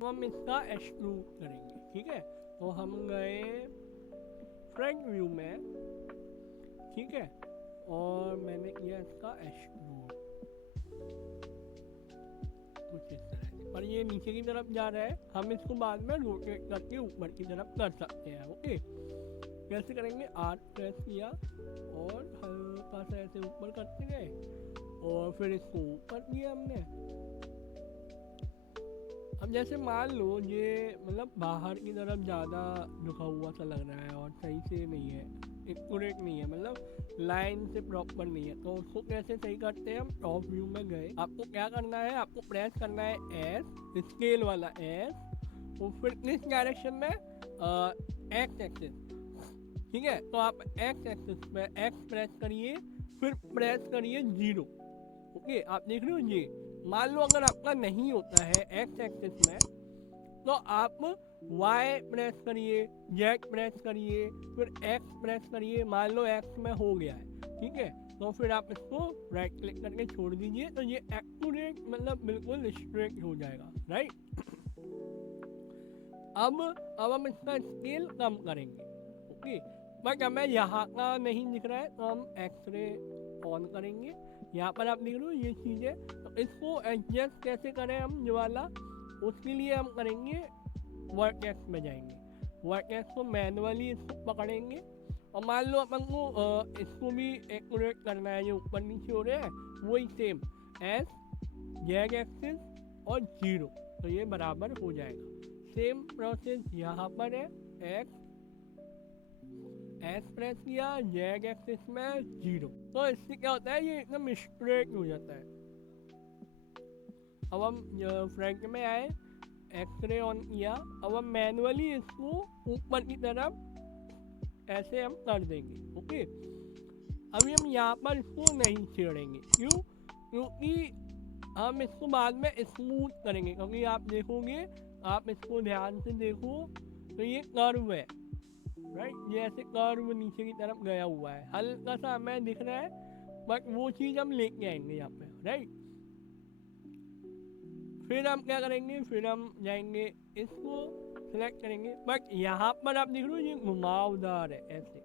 तो हम इसका एक्सक्लूड करेंगे, ठीक है। तो हम गए फ्रंट व्यू में, ठीक है, और मैंने किया इसका एक्सक्लूड कुछ इस तरह से, पर ये नीचे की तरफ जा रहा है, हम इसको बाद में रोटेट करके ऊपर की तरफ कर सकते हैं। ओके, कैसे करेंगे, आर प्रेस किया और हल्का सा ऐसे ऊपर करते गए और फिर इसको ऊपर किया हमने। अब जैसे मान लो ये मतलब बाहर की तरफ ज़्यादा झुका हुआ सा लग रहा है और सही से नहीं है, एक्यूरेट नहीं है, मतलब लाइन से प्रॉपर नहीं है, तो उसको कैसे सही करते हैं। हम टॉप व्यू में गए, आपको क्या करना है, आपको प्रेस करना है एस, स्केल वाला एस, और फिर किस डायरेक्शन में, एक्स एक्सिस, ठीक है। तो आप एक्स एक्सिस पे एक्स प्रेस करिए, फिर प्रेस करिए 0। ओके, आप देख रहे हो ये, मान लो अगर आपका नहीं होता है एक्स एक्सिस में, तो आप वाई प्रेस करिए, जेड प्रेस करिए, फिर एक्स प्रेस करिए, मान लो एक्स में हो गया है, ठीक है, तो फिर आप इसको राइट क्लिक करके छोड़ दीजिए, तो ये एक्यूरेट मतलब बिल्कुल स्ट्रेट हो जाएगा, राइट। अब हम इसका स्केल कम करेंगे, ओके, बट हमें यहाँ का नहीं दिख रहा है, तो हम एक्सरे ऑन करेंगे। यहाँ पर आप देख रहे हो ये चीज़ें, तो इसको एडजस्ट कैसे करें हम ये वाला, उसके लिए हम करेंगे वर्क एक्स में जाएंगे, वर्क एक्स को मैनुअली इसको पकड़ेंगे, और मान लो अपन को इसको भी एक्यूरेट करना है, ये ऊपर नीचे हो रहे हैं, वही सेम एस, जेड एक्सिस और 0, तो ये बराबर हो जाएगा। सेम प्रोसेस यहाँ पर है, एक्स एस प्रेस किया, जेड एक्सिस में 0, तो इससे क्या होता है, ये एकदम स्ट्रेट हो जाता है। अब हम फ्रंट में आए, एक्सरे ऑन किया, अब हम मैनुअली इसको ऊपर की तरफ ऐसे हम कर देंगे, ओके। अभी हम यहाँ पर इसको नहीं छेड़ेंगे, क्यों, क्योंकि हम इसको बाद में स्मूथ करेंगे, क्योंकि आप देखोगे, आप इसको ध्यान से देखो तो ये कर्व है, राइट, ये ऐसे कर्व नीचे की तरफ गया हुआ है, हल्का सा हमें दिख रहा है, बट वो चीज़ हम लेके आएंगे यहाँ पे, राइट। फिर हम क्या करेंगे, फिर हम जाएंगे इसको सेलेक्ट करेंगे, बट यहाँ पर आप देख रहे हो ये घुमावदार है, ऐसे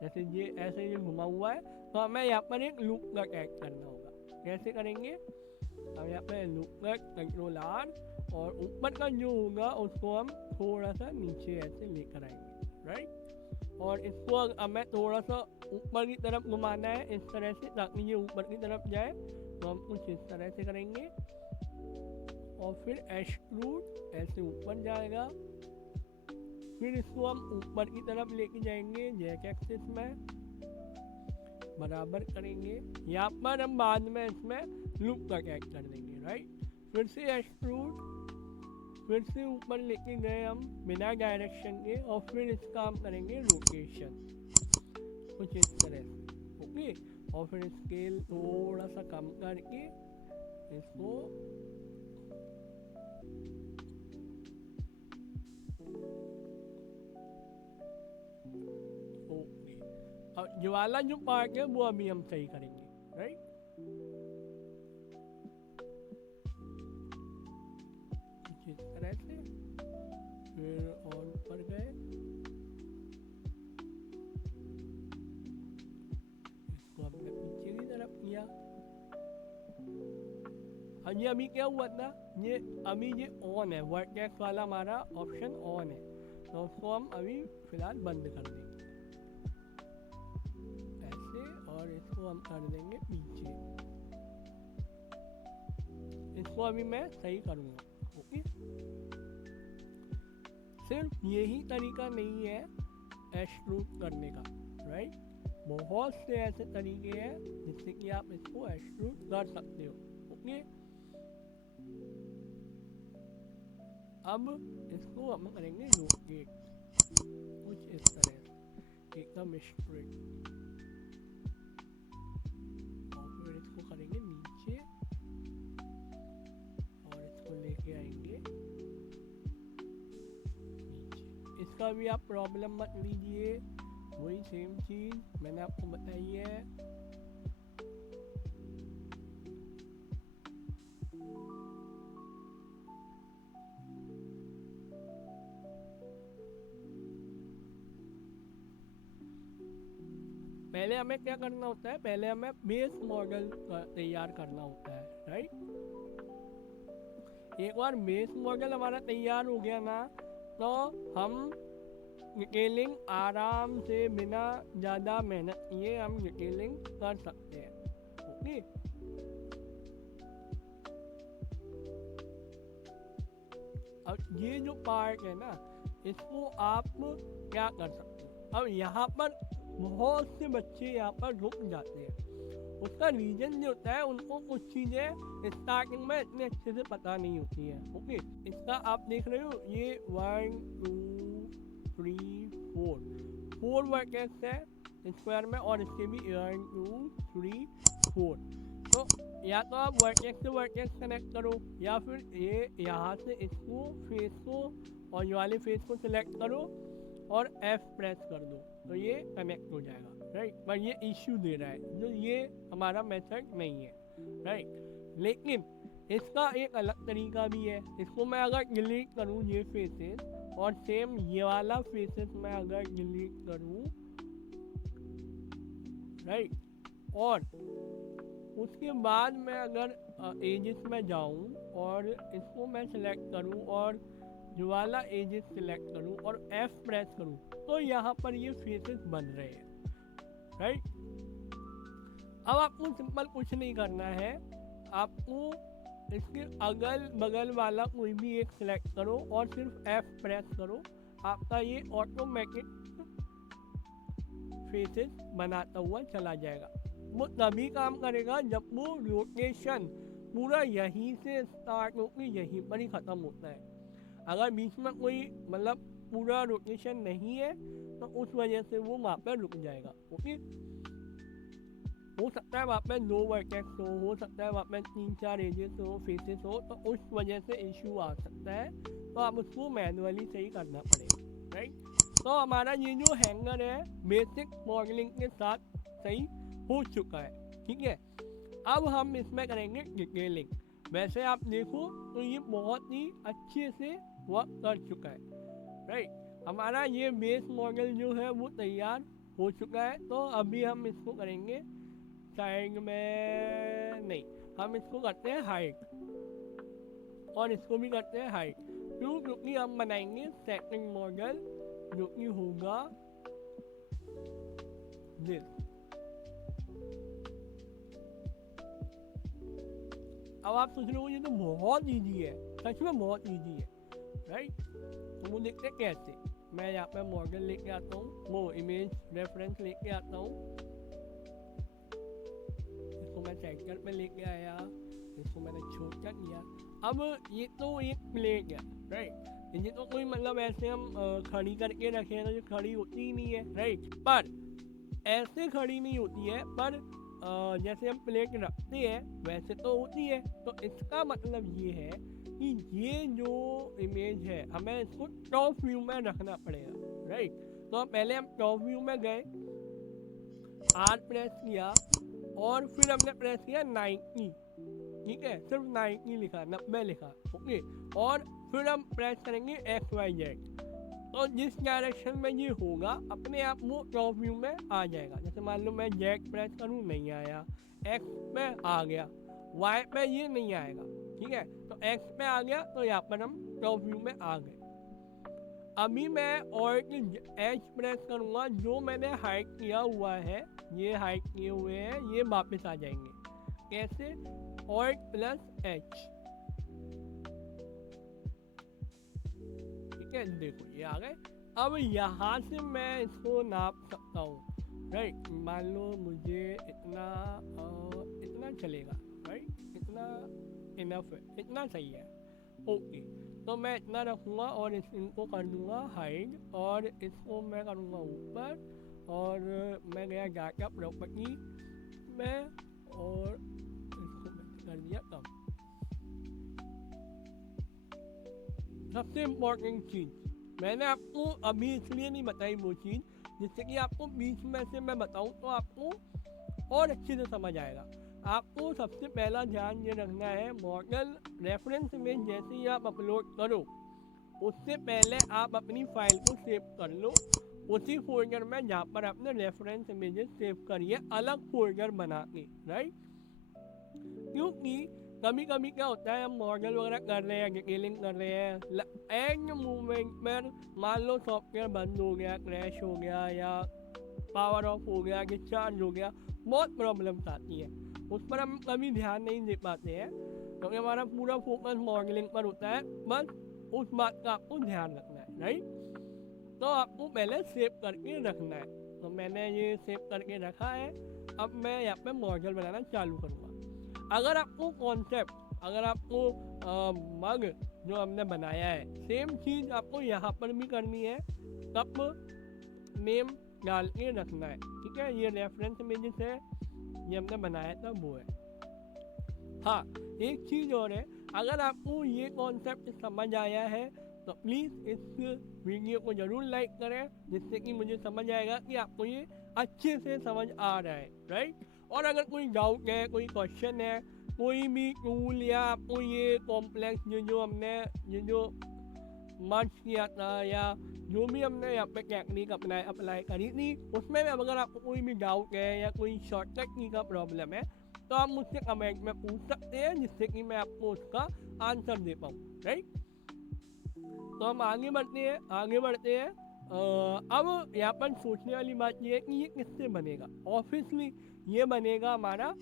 जैसे ये ऐसे ये घुमा हुआ है, तो हमें यहाँ पर एक लूप कट ऐड करना होगा। कैसे करेंगे, हम यहाँ पे लूप कट कंट्रोल आर, और ऊपर का जो होगा उसको हम थोड़ा सा नीचे ऐसे लेकर आएंगे, राइट। और इसको हमें थोड़ा सा ऊपर की तरफ घुमाना है इस तरह से, ताकि ये ऊपर की तरफ जाए, तो हम कुछ इस तरह से करेंगे, और फिर एक्सट्रूड ऐसे ऊपर जाएगा, फिर इसको हम ऊपर की तरफ लेके जाएंगे जेड एक्सिस में, बराबर करेंगे, यहाँ पर हम बाद में इसमें लूप कट ऐड कर देंगे, राइट। फिर से एक्सट्रूड, फिर से ऊपर लेके गए हम बिना डायरेक्शन के, और फिर इसका हम करेंगे रोटेशन कुछ इस तरह से, ओके। और फिर स्केल थोड़ा सा कम करके इसको ओके, अब ये वाला जो पार्ट है वो अभी हम सही करेंगे, राइट। इस तरह से फिर और ऊपर गए, इसको हमने पीछे की तरफ किया। अब ये अभी क्या हुआ था, ये अभी ये ऑन है, वर्टेक्स वाला हमारा ऑप्शन ऑन है, तो उसको हम अभी फिलहाल बंद कर देंगे ऐसे, और इसको हम कर देंगे पीछे, इसको अभी मैं सही करूँगा, ओके। सिर्फ यही तरीका नहीं है एक्सट्रूड करने का, राइट, बहुत से ऐसे तरीके हैं जिससे कि आप इसको एक्सट्रूड कर सकते हो, ओके। अब इसको हम करेंगे रोटेट कुछ इस तरह से एकदम स्ट्रेट, और फिर इसको करेंगे नीचे, और इसको लेके आएंगे नीचे। इसका भी आप प्रॉब्लम मत लीजिए, वही सेम चीज़ मैंने आपको बताई है। पहले हमें क्या करना होता है, पहले हमें बेस मॉडल तैयार करना होता है, राइट। एक बार बेस मॉडल हमारा तैयार हो गया ना, तो हम डिटेलिंग आराम से बिना ज़्यादा मेहनत किए हम डिटेलिंग कर सकते हैं, ओके। अब ये जो पार्ट है ना, इसको आप क्या कर सकते हो। अब यहाँ पर बहुत से बच्चे यहाँ पर रुक जाते हैं, उसका रीजन जो होता है उनको कुछ चीज़ें स्टार्टिंग में इतने अच्छे से पता नहीं होती है, ओके। इसका आप देख रहे हो, ये 1 2 3 4 वर्टेक्स है स्क्वायर में, और इसके भी 1 2 3 4। तो या तो आप वर्टेक्स से वर्टेक्स कनेक्ट करो, या फिर ये यहाँ से इसको फेस को और ये वाले फेस को सिलेक्ट करो और F प्रेस कर दो, तो ये कनेक्ट हो जाएगा, राइट। पर ये इश्यू दे रहा है, जो ये हमारा मेथड नहीं है, राइट। लेकिन इसका एक अलग तरीका भी है। इसको मैं अगर डिलीट करूँ ये फेसेस, और सेम ये वाला फेसेस मैं अगर डिलीट करूँ, राइट, और उसके बाद मैं अगर एजेस में जाऊँ और इसको मैं सिलेक्ट करूँ और जो वाला एजेस सिलेक्ट करूँ और F प्रेस करूँ, तो यहाँ पर ये फेसेस बन रहे हैं, राइट। अब आपको सिंपल कुछ नहीं करना है, आपको इसके अगल बगल वाला कोई भी एक सिलेक्ट करो और सिर्फ F प्रेस करो, आपका ये ऑटोमेटिक फेसेस बनाता हुआ चला जाएगा। वो तभी काम करेगा जब वो रोटेशन पूरा यहीं से स्टार्ट होकर यहीं पर ही ख़त्म होता है। अगर बीच में कोई मतलब पूरा रोटेशन नहीं है तो उस वजह से वो वहाँ पर रुक जाएगा, ओके। हो सकता है वहाँ पे 2 वर्टेक्स हो सकता है वहाँ पे 3-4 एजेस हो, फेसेस हो, तो उस वजह से इशू आ सकता है, तो आप उसको मैनुअली सही करना पड़ेगा, राइट। तो हमारा ये जो हैंगर है बेसिक मॉडलिंग के साथ सही हो चुका है, ठीक है। अब हम इसमें करेंगे डिटेलिंग। वैसे आप देखो तो ये बहुत ही अच्छे से वर्क कर चुका है, राइट। हमारा ये बेस मॉडल जो है वो तैयार हो चुका है। तो अभी हम इसको करेंगे साइड में नहीं, हम इसको करते हैं हाइट, और इसको भी करते हैं हाइट, क्यों? क्योंकि हम बनाएंगे सेकंड मॉडल जो कि होगा दिस। अब आप सोच रहे हो ये तो बहुत इजी है, सच में बहुत इजी है, राइट। तो वो देखते कैसे। मैं यहाँ पे मॉडल लेके आता हूँ, वो इमेज रेफरेंस लेके आता हूँ, इसको मैं सेंटर पे लेके आया, इसको मैंने छोटा किया। अब ये तो एक प्लेट है, राइट। ये तो कोई मतलब ऐसे हम खड़ी करके रखे तो ये खड़ी होती ही नहीं है, राइट। पर ऐसे खड़ी नहीं होती है, पर जैसे हम प्लेट रखते हैं वैसे तो होती है। तो इसका मतलब ये है कि ये जो इमेज है हमें इसको टॉप व्यू में रखना पड़ेगा, राइट। तो पहले हम टॉप व्यू में गए, R प्रेस किया और फिर हमने प्रेस किया 90, ठीक है, सिर्फ 90 लिखा, 90 लिखा, ओके। और फिर हम प्रेस करेंगे XYZ, तो जिस डायरेक्शन में ये होगा अपने आप वो टॉप व्यू में आ जाएगा। जैसे मान लो मैं Z प्रेस करूँ, नहीं आया, X पे आ गया, Y पे ये नहीं आएगा, ठीक है। तो X पे आ गया तो यहाँ पर हम टॉप व्यू में आ गए। अभी मैं Alt H प्रेस करूँगा, जो मैंने हाइड किया हुआ है, ये हाइड किए हुए हैं, ये वापस आ जाएंगे। कैसे? Alt +H, ठीक है, देखो ये आ गए। अब यहाँ से मैं इसको नाप सकता हूँ, राइट। मान लो मुझे इतना चलेगा, राइट, इतना इनफ है, इतना सही है, ओके। तो मैं इतना रखूँगा और इनको कर दूँगा हाइड, और इसको मैं करूँगा ऊपर, और मैं गया डाटा प्रॉपर्टी में और इसको मैं कर दिया कम। सबसे इम्पोर्टेंट चीज़ मैंने आपको अभी इसलिए नहीं बताई वो चीज़, जिससे कि आपको बीच में से मैं बताऊँ तो आपको और अच्छे से समझ आएगा। आपको सबसे पहला ध्यान ये रखना है, मॉडल रेफरेंस इमेज जैसे ही आप अपलोड करो उससे पहले आप अपनी फाइल को सेव कर लो। उसी फोल्डर में जहाँ पर आपने रेफरेंस इमेजेस सेव करिए अलग फोल्डर बना के, राइट। क्योंकि कभी कभी क्या होता है, हम मॉडल वगैरह कर रहे हैं, डिटेलिंग कर रहे हैं, एंड मूवमेंट पर मान लो सॉफ्टवेयर बंद हो गया, क्रैश हो गया, या पावर ऑफ हो गया, डिस्चार्ज हो गया, बहुत प्रॉब्लम्स आती है। उस पर हम कभी ध्यान नहीं दे पाते हैं, क्योंकि हमारा पूरा फोकस मॉडलिंग पर होता है। बस उस बात का आपको ध्यान रखना है, राइट। तो आपको पहले सेव करके रखना है। तो मैंने ये सेव करके रखा है। अब मैं यहाँ पे मॉडल बनाना चालू करूँगा। अगर आपको कॉन्सेप्ट, अगर आपको मग जो हमने बनाया है, सेम चीज़ आपको यहाँ पर भी करनी है। कप नेम डाल के रखना है, ठीक है। ये रेफरेंस इमेजेस है, ये हमने बनाया था वो है। हाँ, एक चीज़ और है, अगर आपको ये कॉन्सेप्ट समझ आया है तो प्लीज़ इस वीडियो को ज़रूर लाइक करें, जिससे कि मुझे समझ आएगा कि आपको ये अच्छे से समझ आ रहा है, राइट। और अगर कोई डाउट है, कोई क्वेश्चन है, कोई भी टूल, या आपको ये कॉम्प्लेक्स जो हमने ये जो मर्ज किया था, या जो भी हमने यहाँ पे टेक्निक अप्लाई करी थी, उसमें भी अगर आपको कोई भी डाउट है या कोई शॉर्टकट की का प्रॉब्लम है तो आप मुझसे कमेंट में पूछ सकते हैं, जिससे कि मैं आपको उसका आंसर दे पाऊँ, राइट। तो हम आगे बढ़ते हैं। अब यहाँ पर सोचने वाली बात ये है कि ये किससे बनेगा। ऑब्वियसली ये बनेगा हमारा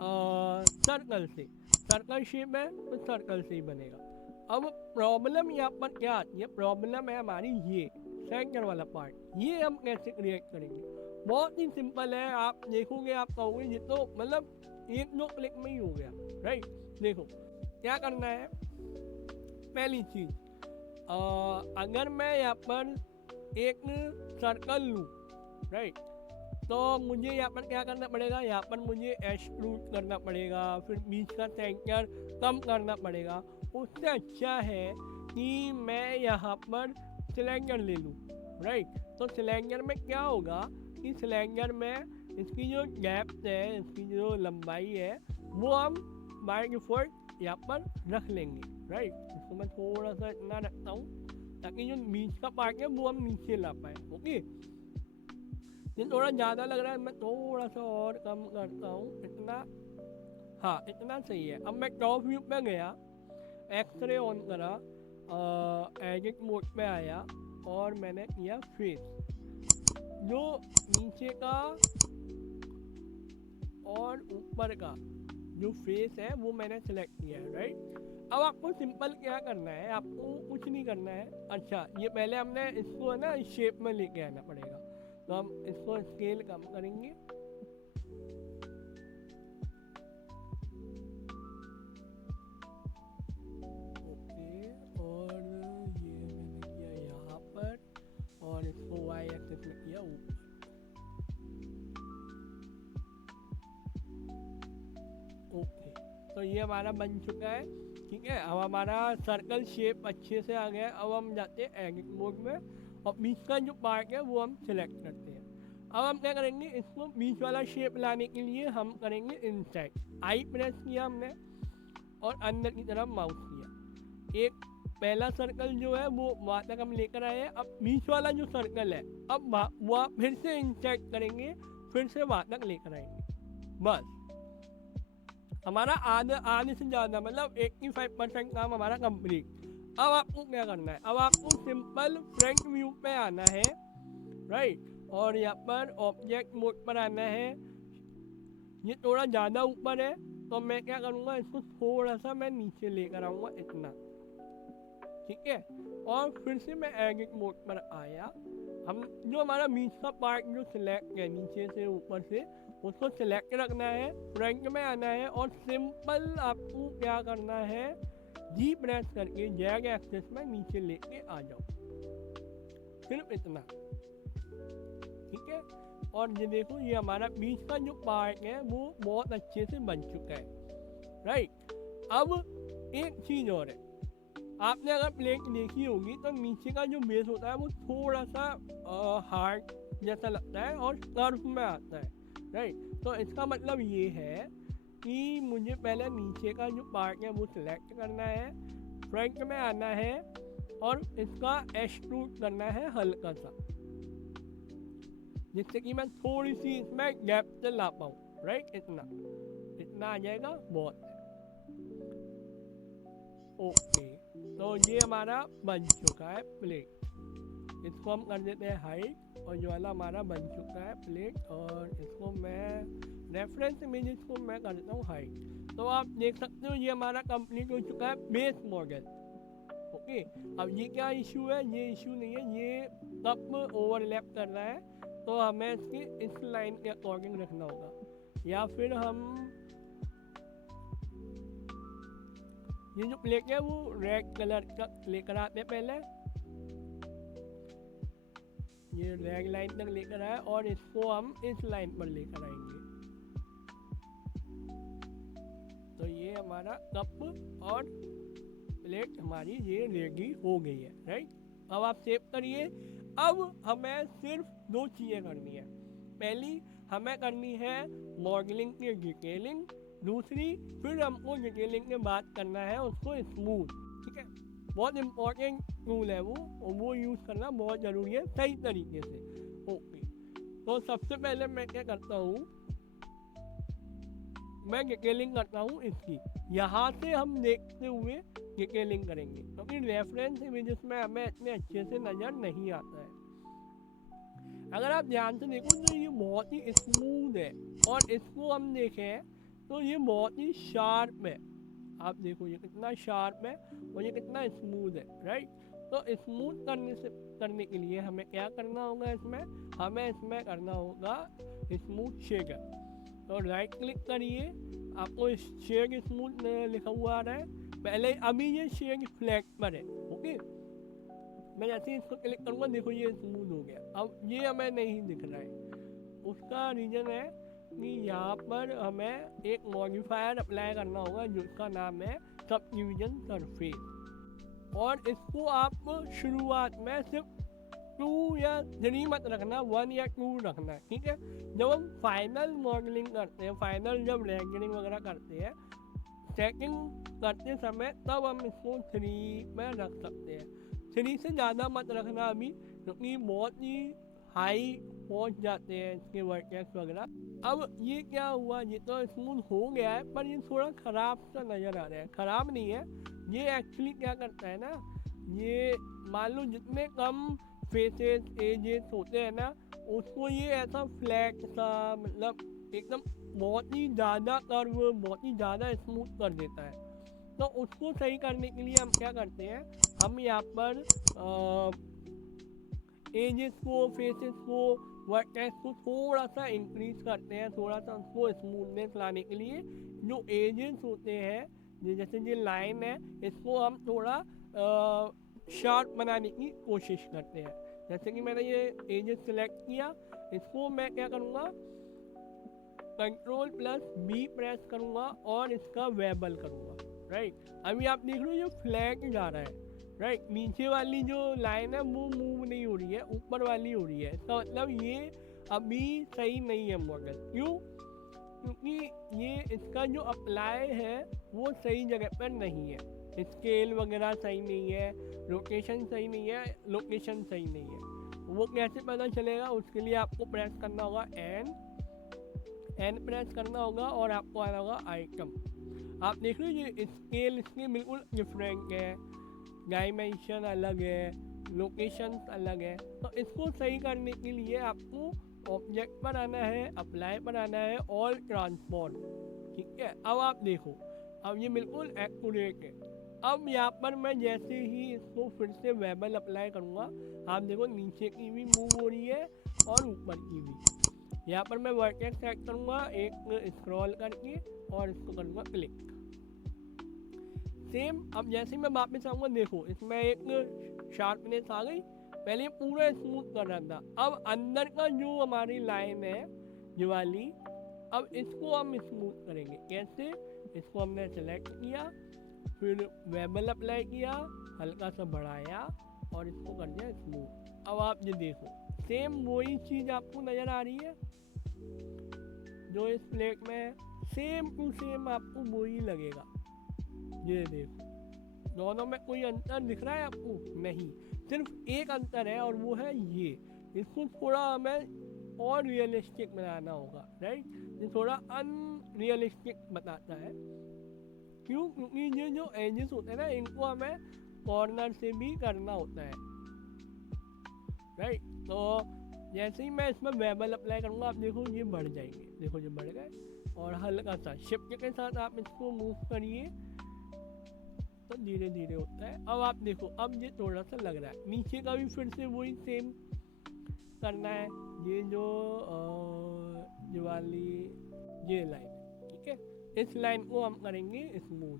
सर्कल से। सर्कल शेप है तो सर्कल से ही बनेगा। अब प्रॉब्लम यहाँ पर क्या आती है, प्रॉब्लम है हमारी ये सेंटर वाला पार्ट, ये हम कैसे क्रिएट करेंगे। बहुत ही सिंपल है, आप देखोगे, आप कहोगे ये तो मतलब एक दो क्लिक में ही हो गया, राइट। देखो क्या करना है। पहली चीज, अगर मैं यहाँ पर एक सर्कल लूँ, राइट, तो मुझे यहाँ पर क्या करना पड़ेगा, यहाँ पर मुझे एक्सट्रूड करना पड़ेगा, फिर बीच का सेंटर कम करना पड़ेगा। उससे अच्छा है कि मैं यहाँ पर सिलेंडर ले लूँ, राइट। तो सिलेंडर में क्या होगा कि सिलेंडर में इसकी जो डेप्थ है, इसकी जो लंबाई है, वो हम बाय डिफॉल्ट यहाँ पर रख लेंगे, राइट। इसको मैं थोड़ा सा इतना रखता हूँ ताकि जो बीच का पार्ट है वो हम नीचे ला पाए, ओके। ये थोड़ा ज़्यादा लग रहा है, मैं थोड़ा सा और कम करता हूँ, इतना, हाँ इतना सही है। अब मैं टॉप व्यू पे गया, एक्सरे ऑन करा, एडिट मोड पे आया और मैंने किया फेस। जो नीचे का और ऊपर का जो फेस है वो मैंने सेलेक्ट किया है, राइट। अब आपको सिंपल क्या करना है, आपको कुछ नहीं करना है। अच्छा, ये पहले हमने इसको है ना शेप में लेके आना पड़ेगा, तो हम इसको स्केल कम करेंगे। ओके, और ये मैंने किया यहाँ पर, और इसको वाई एक्सिस में किया ऊपर। ओके, तो ये हमारा बन चुका है, ठीक है। अब हमारा सर्कल शेप अच्छे से आ गया। अब हम जाते हैं एडिट मोड में, और बीच का जो पार्ट है वो हम सिलेक्ट करते हैं। अब हम क्या करेंगे, इसको बीच वाला शेप लाने के लिए हम करेंगे इंसर्ट, आई प्रेस किया हमने और अंदर की तरफ माउस किया। एक पहला सर्कल जो है वो वहाँ तक हम लेकर आए हैं। अब बीच वाला जो सर्कल है, अब वहाँ फिर से इंसर्ट करेंगे, फिर से वहाँ तक लेकर आएंगे। बस हमारा आधे से ज़्यादा मतलब 85% काम हमारा कंप्लीट। अब आपको क्या करना है, अब आपको सिंपल फ्रंट व्यू पे आना है, राइट, और यहाँ पर ऑब्जेक्ट मोड पर आना है। ये थोड़ा ज़्यादा ऊपर है, तो मैं क्या करूँगा, इसको थोड़ा सा मैं नीचे लेकर आऊँगा, इतना, ठीक है। और फिर से मैं एडिट मोड पर आया। हम जो हमारा बीच का पार्ट जो सिलेक्ट है नीचे से ऊपर से, उसको सिलेक्ट रखना है, फ्रंट में आना है, और सिंपल आपको क्या करना है, जी प्रेस करके जैग एक्सेस में नीचे लेके आ जाओ, सिर्फ इतना, ठीक है। और ये देखो, ये हमारा बीच का जो पार्ट है वो बहुत अच्छे से बन चुका है, राइट। अब एक चीज़ और है, आपने अगर प्लेट देखी होगी तो नीचे का जो बेस होता है वो थोड़ा सा हार्ड जैसा लगता है और कर्व में आता है, राइट। तो इसका मतलब ये है कि मुझे पहले नीचे का जो पार्ट है वो सिलेक्ट करना है, फ्रंट में आना है और इसका एक्सट्रूड करना है हल्का सा, जिससे कि मैं थोड़ी सी इसमें गैप से ला पाऊँ, राइट। इतना इतना आ जाएगा, बहुत है। ओके, तो ये हमारा बन चुका है प्लेट। इसको हम कर देते हैं हाइट, और जो वाला हमारा बन चुका है प्लेट, और इसको मैं रेफरेंस इमेज को मैं कर देता हूँ हाइट। तो आप देख सकते हो ये हमारा कंप्लीट हो चुका है बेस मॉडल। ओके, अब ये क्या इशू है, ये इशू नहीं है, ये कब ओवरलैप कर रहा है, तो हमें इसकी इस लाइन के अकॉर्डिंग रखना होगा, या फिर हम ये जो प्लेट है वो रेड कलर का लेकर आते हैं पहले, ये रेड लाइन तक लेकर आए, और इसको हम इस लाइन पर लेकर आएंगे। तो ये हमारा कप और प्लेट हमारी ये रेडी हो गई है, राइट। अब आप सेव करिए। अब हमें सिर्फ दो चीज़ें करनी है। पहली हमें करनी है मॉडलिंग की डिटेलिंग, दूसरी फिर हमको डिटेलिंग के बाद करना है उसको स्मूथ, ठीक है। बहुत इम्पोर्टेंट टूल है वो, और वो यूज़ करना बहुत ज़रूरी है सही तरीके से। ओके, तो सबसे पहले मैं क्या करता हूँ, मैं डिटेलिंग करता हूँ इसकी। यहाँ से हम देखते हुए डिटेलिंग करेंगे, क्योंकि रेफरेंस इमेजेस में हमें इतने अच्छे से नज़र नहीं आता है। अगर आप ध्यान से देखो तो ये बहुत ही स्मूथ है, और इसको हम देखें तो ये बहुत ही शार्प है। आप देखो ये कितना शार्प है और ये कितना स्मूथ है, राइट। तो स्मूथ करने के लिए हमें क्या करना होगा, हमें इसमें करना होगा स्मूथ शेडर। तो राइट क्लिक करिए, आपको शेड स्मूथ लिखा हुआ आ रहा है। पहले अभी ये शेड फ्लैग पर है, ओके। मैं जैसे ही इसको क्लिक करूँगा, देखो ये स्मूथ हो गया। अब ये हमें नहीं दिख रहा है, उसका रीज़न है कि यहाँ पर हमें एक मॉडिफायर अप्लाई करना होगा जिसका नाम है सबडिविजन सरफेस। और इसको आप शुरुआत में सिर्फ 2 या 3 मत रखना, 1 या 2 रखना है, ठीक है। जब हम फाइनल मॉडलिंग करते हैं, फाइनल जब रेंडरिंग वगैरह करते हैं, सेटिंग करते समय, तब हम इसको 3 में रख सकते हैं। 3 से ज़्यादा मत रखना अभी, क्योंकि बहुत ही हाई पहुंच जाते हैं इसके वर्टेक्स वगैरह। अब ये क्या हुआ, ये तो स्मूथ हो गया है, पर ये थोड़ा ख़राब सा नज़र आ रहा है। ख़राब नहीं है, ये एक्चुअली क्या करता है ना, ये मान लो जितने कम फेसेस एजेस होते हैं ना, उसको ये ऐसा फ्लैट सा, मतलब एकदम बहुत ही ज़्यादा कर्व, बहुत ही ज़्यादा स्मूथ कर देता है। तो उसको सही करने के लिए हम क्या करते हैं, हम यहाँ पर एजेस को, फेसेस को, वर्टेक्स को थोड़ा सा इंक्रीज करते हैं, थोड़ा सा उसको स्मूथनेस लाने के लिए। जो एजेस होते हैं, जैसे ये लाइन है, इसको हम थोड़ा शार्प बनाने की कोशिश करते हैं। जैसे कि मैंने ये एजेस सिलेक्ट किया, इसको मैं क्या करूँगा, Ctrl+B प्रेस करूँगा और इसका वेबल करूँगा, राइट। अभी आप देख लो ये फ्लैग जा रहा है, राइट। नीचे वाली जो लाइन है वो मूव नहीं हो रही है, ऊपर वाली हो रही है। इसका मतलब ये अभी सही नहीं है मॉडल। क्यों? क्योंकि ये इसका जो अप्लाई है वो सही जगह पर नहीं है, स्केल वगैरह सही नहीं है, लोकेशन सही नहीं है, लोकेशन सही नहीं है। वो कैसे पता चलेगा, उसके लिए आपको प्रेस करना होगा एन प्रेस करना होगा, और आपको आना होगा आइटम। आप देख लीजिए स्केल इसकी बिल्कुल डिफरेंट है, डायमेंशन अलग है, लोकेशन अलग है। तो इसको सही करने के लिए आपको ऑब्जेक्ट पर आना है, अप्लाई पर आना है, और ट्रांसफॉर्म, ठीक है। अब आप देखो, अब ये बिल्कुल एक्यूरेट है। अब यहाँ पर मैं जैसे ही इसको फिर से वेबल अप्लाई करूँगा, आप देखो नीचे की भी मूव हो रही है और ऊपर की भी। यहाँ पर मैं वर्टेक्स सेट करूँगा एक स्क्रॉल करके, और इसको करूँगा क्लिक। सेम अब जैसे ही मैं वापस आऊँगा, देखो इसमें एक शार्पनेस आ गई। पहले पूरा स्मूथ कर रहा था, अब अंदर का जो हमारी लाइन है ये वाली, अब इसको हम स्मूथ करेंगे। कैसे? इसको हमने सेलेक्ट किया, फिर वेबल अप्लाई किया, हल्का सा बढ़ाया, और इसको कर दिया स्मूथ। अब आप ये देखो सेम वही चीज़ आपको नज़र आ रही है जो इस प्लेट में है, सेम टू सेम आपको वही लगेगा। ये देखो, दोनों में कोई अंतर दिख रहा है आपको? नहीं, सिर्फ एक अंतर है, और वो है ये, इसको थोड़ा हमें और रियलिस्टिक बनाना होगा, राइट। ये थोड़ा अनरियलिस्टिक बताता है, क्यों? क्योंकि ये जो एजेस होते हैं ना, इनको हमें कॉर्नर से भी करना होता है, राइट। तो जैसे ही मैं इसमें बेबल अप्लाई करूँगा, आप देखो ये बढ़ जाएंगे, देखो ये बढ़ गए। और हल्का सा शिफ्ट के साथ आप इसको मूव करिए तो धीरे धीरे होता है। अब आप देखो, अब ये थोड़ा सा लग रहा है, नीचे का भी फिर से वही सेम करना है। ये जो ये वाली ये लाइन, ठीक है, इस लाइन को हम करेंगे स्मूथ।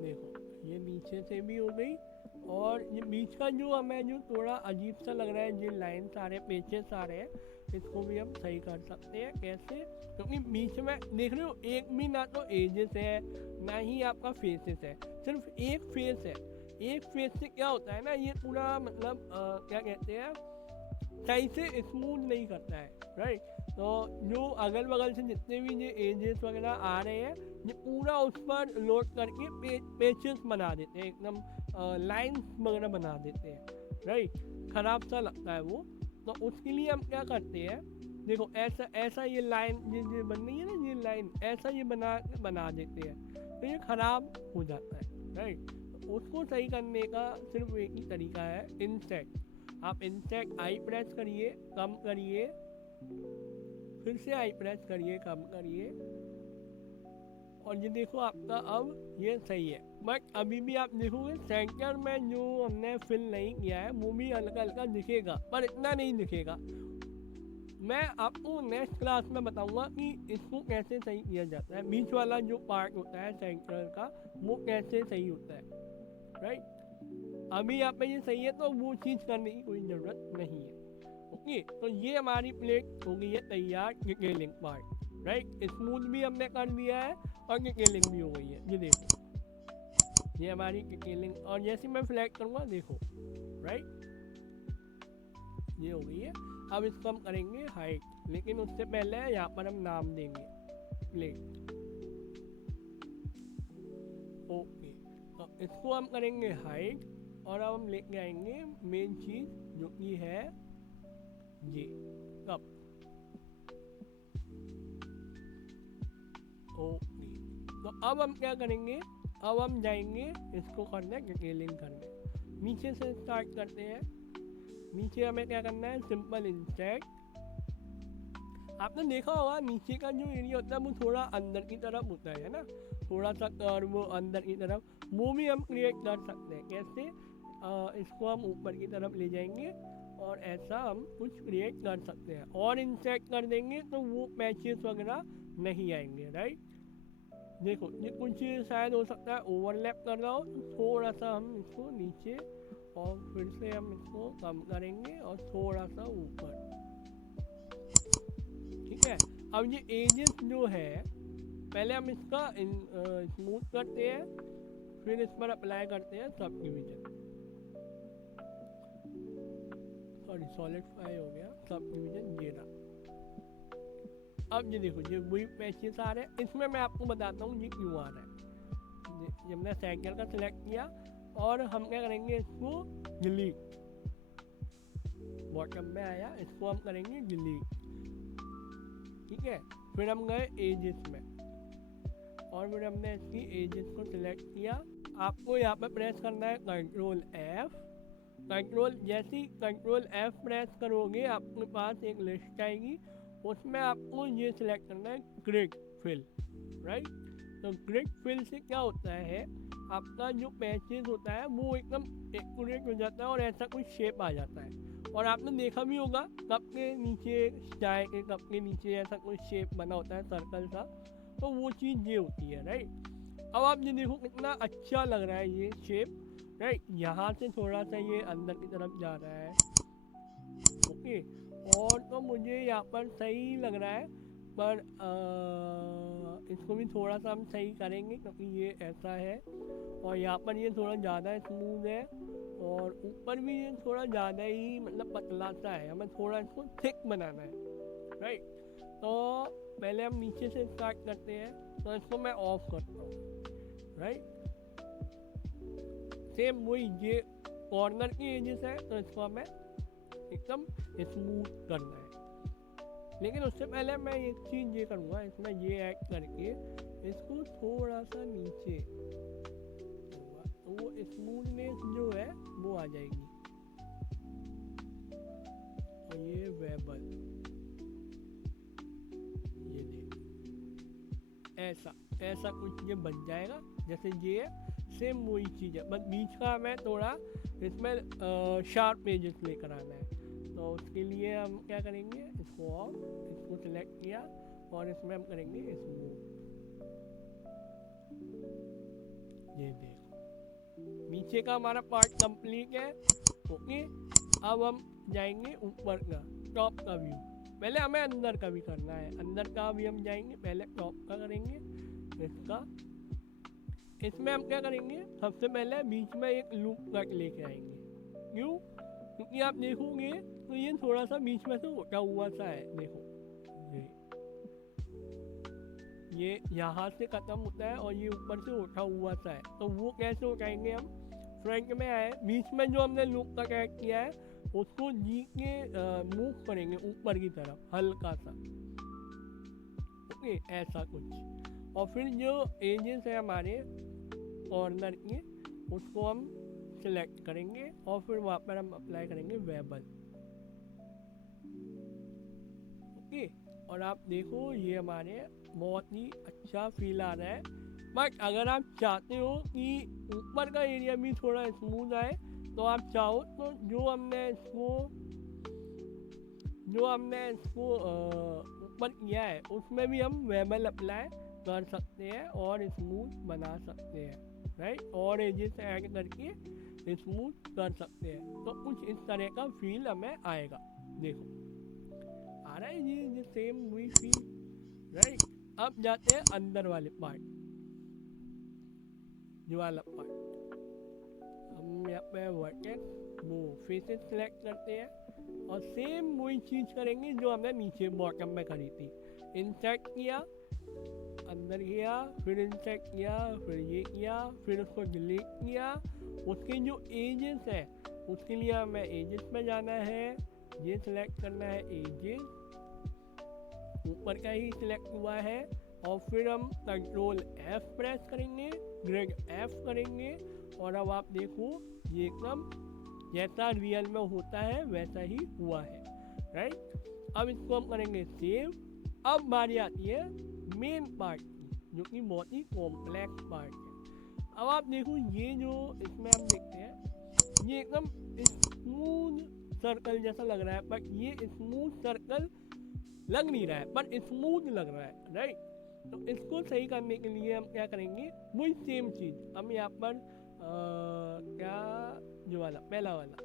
देखो ये नीचे से भी हो गई, और ये बीच का जो हमें जो थोड़ा अजीब सा लग रहा है, ये लाइन सारे पेचेस आ रहे हैं, इसको भी हम सही कर सकते हैं। कैसे? क्योंकि बीच में देख रहे हो, एक भी ना तो एजेस है ना ही आपका फेसेस है, सिर्फ एक फेस है। एक फेस से क्या होता है ना, ये पूरा मतलब क्या कहते हैं, सही से स्मूथ नहीं करता है, राइट। तो जो अगल बगल से जितने भी ये एजेस वगैरह आ रहे हैं, ये पूरा उस पर लोड करके पेचेस बना देते हैं, एकदम लाइंस वगैरह बना देते हैं, राइट। खराब सा लगता है वो। तो उसके लिए हम क्या करते हैं, देखो ऐसा ऐसा ये लाइन ये बन रही है ना, ये लाइन ऐसा ये बना देते हैं, तो ये खराब हो जाता है, राइट। तो उसको सही करने का सिर्फ एक ही तरीका है, इंसेट। आप इंसेट आई प्रेस करिए, कम करिए, फिर से आई प्रेस करिए, कम करिए, और ये देखो आपका अब ये सही है। बट अभी भी आप देखोगे सेंटर में जो हमने फिल नहीं किया है वो भी हल्का हल्का दिखेगा, पर इतना नहीं दिखेगा। मैं आपको नेक्स्ट क्लास में बताऊंगा कि इसको कैसे सही किया जाता है, बीच वाला जो पार्ट होता है सेंटर का, वो कैसे सही होता है, राइट। अभी यहाँ पे ये सही है, तो वो चीज़ करने की कोई ज़रूरत नहीं है। ओके, तो ये हमारी प्लेट हो गई है तैयार, डिटेलिंग पार्ट, राइट। स्मूथ भी हमने कर दिया है और डिटेलिंग भी हो गई है। ये देखो, ये हमारी डिटेलिंग, और जैसे मैं फ्लैग करूँगा देखो, राइट, ये हो गई है। अब इसको हम करेंगे हाइट, लेकिन उससे पहले यहाँ पर हम नाम देंगे प्लेट। ओके, तो इसको हम करेंगे हाइट, और अब हम लेके आएंगे मेन चीज़ जो कि है ये कप। ओके, तो अब हम क्या करेंगे, अब हम जाएंगे इसको करने, डिटेलिंग करने। नीचे से स्टार्ट करते हैं। नीचे हमें क्या करना है, सिंपल इंसेट। आपने देखा होगा नीचे का जो एरिया होता है वो थोड़ा अंदर की तरफ होता है ना, थोड़ा सा कर्व अंदर की तरफ, वो भी हम क्रिएट कर सकते हैं। कैसे? इसको हम ऊपर की तरफ ले जाएंगे और ऐसा हम कुछ क्रिएट कर सकते हैं, और इंसेट कर देंगे तो वो पैचेस वगैरह नहीं आएंगे, राइट। देखो ये कुछ शायद हो सकता है ओवरलैप कर रहा हो, तो थोड़ा सा हम इसको नीचे, और फिर से हम इसको कम करेंगे और थोड़ा सा ऊपर, ठीक है। अब ये एजेस जो है, पहले हम इसका स्मूथ करते हैं, फिर इस पर अप्लाई करते हैं सब डिवीजन, सॉरी सॉलिडिफाई हो गया सब डिवीजन, ये रहा। अब ये देखो, ये वही पैचेस आ रहे हैं। इसमें मैं आपको बताता हूँ ये क्यों आ रहा है। जब मैंने साइकिल का सिलेक्ट किया, और हम क्या करेंगे, इसको डिलीट, बॉटम में आया, इसको हम करेंगे डिलीट, ठीक है। फिर हम गए एजेस में, और फिर हमने इसकी एजेस को सिलेक्ट किया। आपको यहाँ पे प्रेस करना है कंट्रोल F। जैसे कंट्रोल F प्रेस करोगे, आपके पास एक लिस्ट आएगी, उसमें आपको ये सिलेक्ट करना है ग्रिड फिल, राइट। तो ग्रिड फिल से क्या होता है, आपका जो पैचेस होता है वो एकदम एक्यूरेट हो जाता है, और ऐसा कुछ शेप आ जाता है। और आपने देखा भी होगा कप के नीचे, चाय के कप के नीचे ऐसा कुछ शेप बना होता है सर्कल सा, तो वो चीज़ ये होती है, राइट। अब आप ये देखो कितना अच्छा लग रहा है ये शेप, राइट। यहाँ से थोड़ा सा ये अंदर की तरफ जा रहा है, ओके। और तो मुझे यहाँ पर सही लग रहा है, पर इसको भी थोड़ा सा हम सही करेंगे, क्योंकि ये ऐसा है, और यहाँ पर ये थोड़ा ज़्यादा स्मूथ है, और ऊपर भी ये थोड़ा ज़्यादा ही मतलब पतला सा है, हमें थोड़ा इसको थिक बनाना है, राइट। तो पहले हम नीचे से स्टार्ट करते हैं, तो इसको मैं ऑफ करता हूँ, राइट। सेम वही ये कॉर्नर की एजेस है तो इसको हमें एकदम स्मूथ करना है। लेकिन उससे पहले मैं एक चीज़ ये करूँगा, इसमें ये ऐड करके इसको थोड़ा सा नीचे, तो वो स्मूथनेस जो है वो आ जाएगी। और ये वेबल, ये देखो ऐसा कुछ ये बन जाएगा जैसे ये है, सेम वही चीज़ है, बस बीच का हमें थोड़ा इसमें शार्प एजेस लेकर आना है। तो उसके लिए हम क्या करेंगे, इसको ऑफ, इसको सिलेक्ट किया और इसमें हम करेंगे स्मूथ। ये देखो नीचे का हमारा पार्ट कंप्लीट है। ओके, अब हम जाएंगे ऊपर का टॉप का व्यू। पहले हमें अंदर का भी करना है, अंदर का भी हम जाएंगे, पहले टॉप का करेंगे इसका। इसमें हम क्या करेंगे, सबसे पहले बीच में एक लूप कट लेके आएंगे। क्यों? क्योंकि आप देखोगे तो ये थोड़ा सा बीच में से उठा हुआ सा है, देखो ये यहाँ से खत्म होता है और ये ऊपर से उठा हुआ सा है। तो वो कैसे उठाएंगे हम, फ्रंट में आए, बीच में जो हमने लूप का कट किया है उसको जी के मूव करेंगे ऊपर की तरफ हल्का सा। ओके, ऐसा कुछ। और फिर जो एजेस है हमारे कॉर्नर के उसको हम सिलेक्ट करेंगे और फिर वहाँ पर हम अप्लाई करेंगे वेबल। ओके, और आप देखो ये हमारे बहुत ही अच्छा फील आ रहा है। बट अगर आप चाहते हो कि ऊपर का एरिया भी थोड़ा स्मूथ आए तो आप चाहो तो जो हमने इसको ऊपर किया है उसमें भी हम वेबल अप्लाई कर सकते हैं और स्मूथ बना सकते हैं, राइट। और एजेस ऐड करके स्मूथ कर सकते हैं, तो कुछ इस तरह का फील हमें आएगा। देखो आ रहा है ये सेम वही फील, राइट। अब जाते हैं अंदर वाले पार्ट, जो वाला पार्ट हम यहाँ पे वर्टेक्स वो फेसेस सेलेक्ट करते हैं और सेम वही चीज़ करेंगे जो हमने नीचे बॉटम में करी थी। इंसर्ट किया, अंदर गया, फिर इंसर्ट किया, फिर ये किया, फिर उसको डिलीट किया। उसके जो एजेस है उसके लिए हमें एजेस में जाना है, ये सिलेक्ट करना है एजेस, ऊपर का ही सिलेक्ट हुआ है। और फिर हम कंट्रोल F प्रेस करेंगे, ड्रैग F करेंगे और अब आप देखो ये एकदम जैसा रियल में होता है वैसा ही हुआ है, राइट। अब इसको हम करेंगे सेव। अब बारी आती है मेन पार्ट की, जो कि बहुत ही कॉम्प्लेक्स पार्ट है। अब आप देखो ये जो इसमें हम देखते हैं ये एकदम स्मूथ सर्कल जैसा लग रहा है, बट ये स्मूथ सर्कल लग नहीं रहा है, बट स्मूथ लग रहा है, राइट। तो इसको सही करने के लिए हम क्या करेंगे, वही सेम चीज़ हम यहाँ पर क्या जो वाला पहला वाला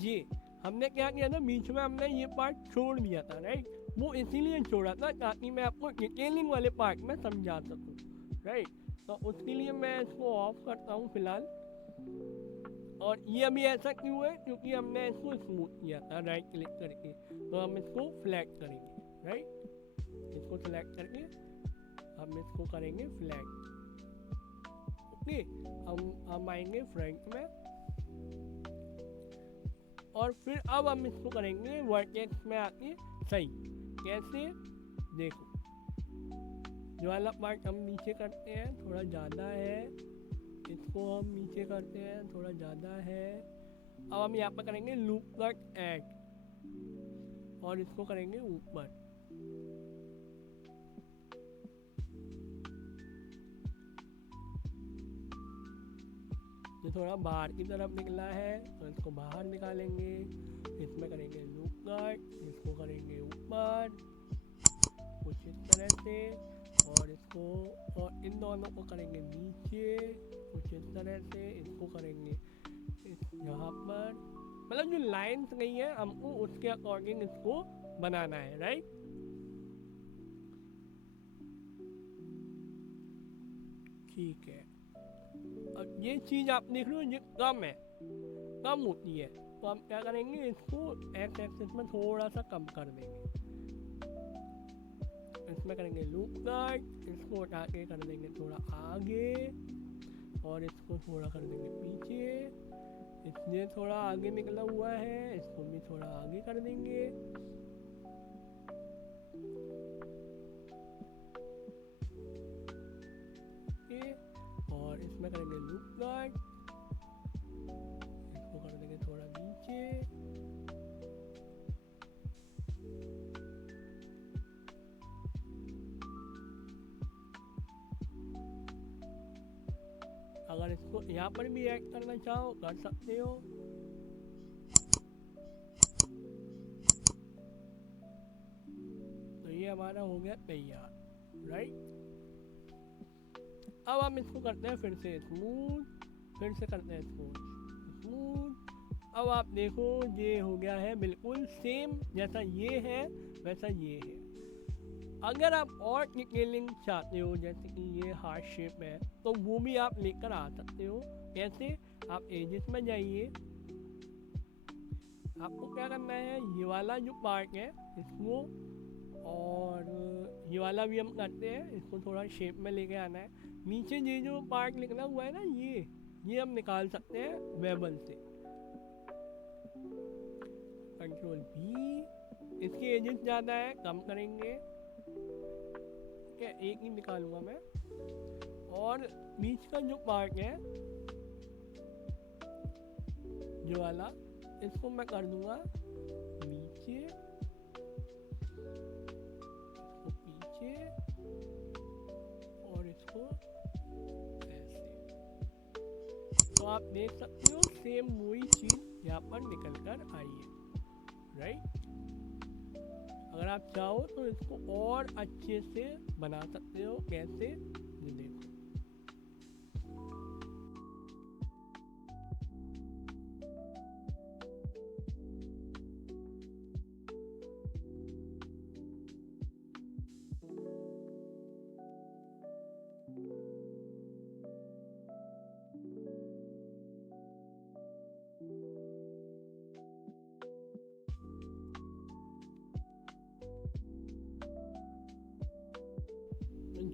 ये हमने क्या किया था, बीच में हमने ये पार्ट छोड़ दिया था, राइट। वो इसीलिए छोड़ा था ताकि मैं आपको डिटेलिंग वाले पार्ट में समझा सकूँ, राइट। तो उसके लिए मैं इसको ऑफ करता हूँ फिलहाल। और ये अभी ऐसा क्यों है, क्योंकि हमने इसको स्मूथ किया था राइट क्लिक करके। तो हम इसको फ्लैट करेंगे, राइट। इसको सिलेक्ट करके हम इसको करेंगे फ्लैट। ओके, हम आएंगे फ्रंट में और फिर अब हम इसको करेंगे वर्टेक्स में आके सही। कैसे, देखो जो वाला पार्ट हम नीचे करते हैं थोड़ा ज़्यादा है, इसको हम नीचे करते हैं थोड़ा ज़्यादा है। अब हम यहाँ पर करेंगे लूप कट ऐड और इसको करेंगे ऊपर। ये थोड़ा बाहर की तरफ निकला है तो इसको बाहर निकालेंगे। इसमें करेंगे लूप कट, इसको करेंगे ऊपर कुछ इस तरह से, और इसको और इन दोनों को करेंगे नीचे कुछ इस तरह से। इसको करेंगे यहाँ पर, मतलब जो लाइन्स नहीं है हमको उसके अकॉर्डिंग इसको बनाना है, राइट। ठीक है, अब ये चीज़ आप देख लो ये कम है, कम होती है, तो हम क्या करेंगे इसको एक्स एक्सिस में थोड़ा सा कम कर देंगे। इसमें करेंगे लूप कट, इसको उठा के कर देंगे थोड़ा आगे और इसको थोड़ा कर देंगे पीछे, इसलिए थोड़ा आगे निकला हुआ है, इसको भी थोड़ा आगे कर देंगे। ओके, और इसमें करेंगे लूप गार्ड, इसको कर देंगे थोड़ा नीचे। अगर इसको यहाँ पर भी ऐड करना चाहो कर सकते हो। तो ये हमारा हो गया तैयार, राइट। अब हम इसको करते हैं फिर से स्मूथ, फिर से करते हैं स्मूथ। अब आप देखो ये हो गया है बिल्कुल सेम, जैसा ये है वैसा ये है। अगर आप और डिटेलिंग चाहते हो, जैसे कि ये हार्ट शेप है, तो वो भी आप लेकर आ सकते हो। कैसे? आप एजेस में जाइए, आपको क्या करना है, ये वाला जो पार्ट है इसको, और ये वाला भी हम करते हैं, इसको थोड़ा शेप में लेके आना है। नीचे ये जो पार्ट लिखना हुआ है ना, ये हम निकाल सकते हैं वेबल से। कंट्रोल V, इसकी एजेस ज़्यादा है, कम करेंगे। क्या एक ही निकालूंगा मैं, और बीच का जो पार्ट है जो वाला, इसको मैं कर दूंगा नीचे, इसको पीछे, और इसको ऐसे। तो आप देख सकते हो सेम वही चीज यहाँ पर निकल कर आई है, राइट। अगर आप चाहो तो इसको और अच्छे से बना सकते हो। कैसे? ये देखो,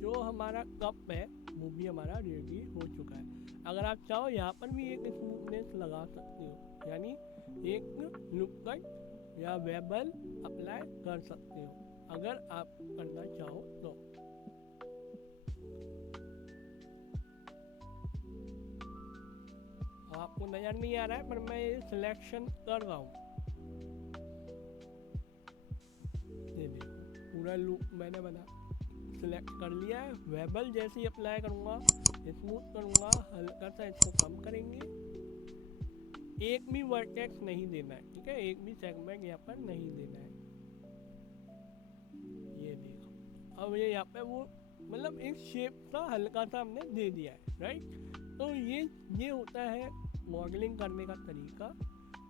जो हमारा कप है वो भी हमारा रेडी हो चुका है। अगर आप चाहो यहाँ पर भी एक स्मूथनेस लगा सकते हो, यानी एक लुक कट या वेबल अप्लाई कर सकते हो, अगर आप करना चाहो तो। आपको नजर नहीं आ रहा है, पर मैं ये सिलेक्शन कर रहा हूँ। ये देखो पूरा लुक मैंने बना सिलेक्ट कर लिया है। वेबल जैसे ही अप्लाई करूँगा, स्मूथ करूँगा, हल्का सा इसको कम करेंगे। एक भी वर्टेक्स नहीं देना है, ठीक है, एक भी सेगमेंट यहाँ पर नहीं देना है। ये देखो, अब ये यहाँ पे वो मतलब एक शेप सा हल्का सा हमने दे दिया है, राइट। तो ये होता है मॉडलिंग करने का तरीका।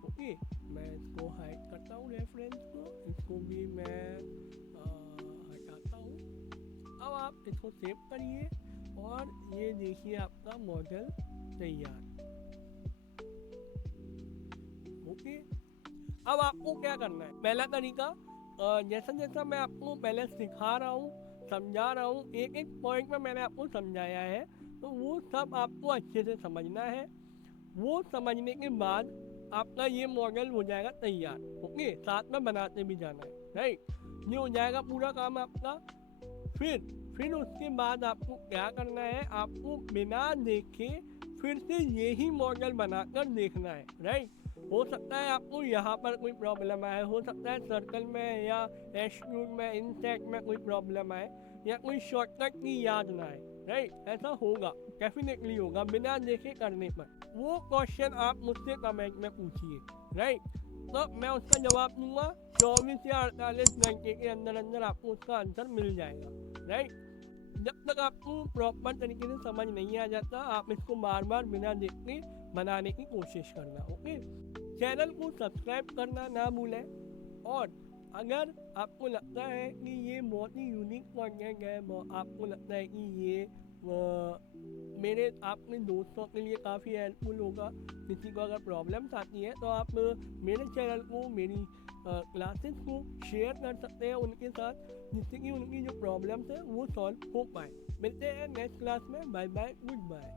ओके, मैं इसको हाइड करता हूँ रेफरेंस को, इसको भी मैं अब आप इसको सेव करिए, और ये देखिए आपका मॉडल तैयार। ओके, अब आपको क्या करना है, पहला तरीका, जैसा जैसा मैं आपको पहले सिखा रहा हूँ, समझा रहा हूँ, एक एक पॉइंट में मैंने आपको समझाया है, तो वो सब आपको अच्छे से समझना है। वो समझने के बाद आपका ये मॉडल हो जाएगा तैयार। ओके, साथ में बनाते भी जाना है, राइट। ये हो जाएगा पूरा काम आपका। फिर उसके बाद आपको क्या करना है, आपको बिना देखे फिर से यही मॉडल बनाकर देखना है, राइट। हो सकता है आपको यहाँ पर कोई प्रॉब्लम आए, हो सकता है सर्कल में या एक्सट्रूड में, इंसेक्ट में कोई प्रॉब्लम आए, या कोई शॉर्टकट की याद ना आए, राइट। ऐसा होगा, डेफिनेटली होगा बिना देखे करने पर। वो क्वेश्चन आप मुझसे कमेंट में पूछिए, राइट, तो मैं उसका जवाब दूंगा। 24 या 48 घंटे के अंदर अंदर आपको उसका आंसर मिल जाएगा, राइट। जब तक आपको प्रॉपर तरीके से समझ नहीं आ जाता, आप इसको बार बार बिना देखे बनाने की कोशिश करना। ओके, चैनल को सब्सक्राइब करना ना भूलें, और अगर आपको लगता है कि ये बहुत ही यूनिक कंटेंट है, आपको लगता है कि ये मेरे अपने दोस्तों के लिए काफ़ी हेल्पफुल होगा, किसी को अगर प्रॉब्लम्स आती है, तो आप मेरे चैनल को, मेरी क्लासेस को शेयर कर सकते हैं उनके साथ, जिससे कि उनकी जो प्रॉब्लम्स है वो सॉल्व हो पाए। मिलते हैं नेक्स्ट क्लास में। Bye bye, good bye.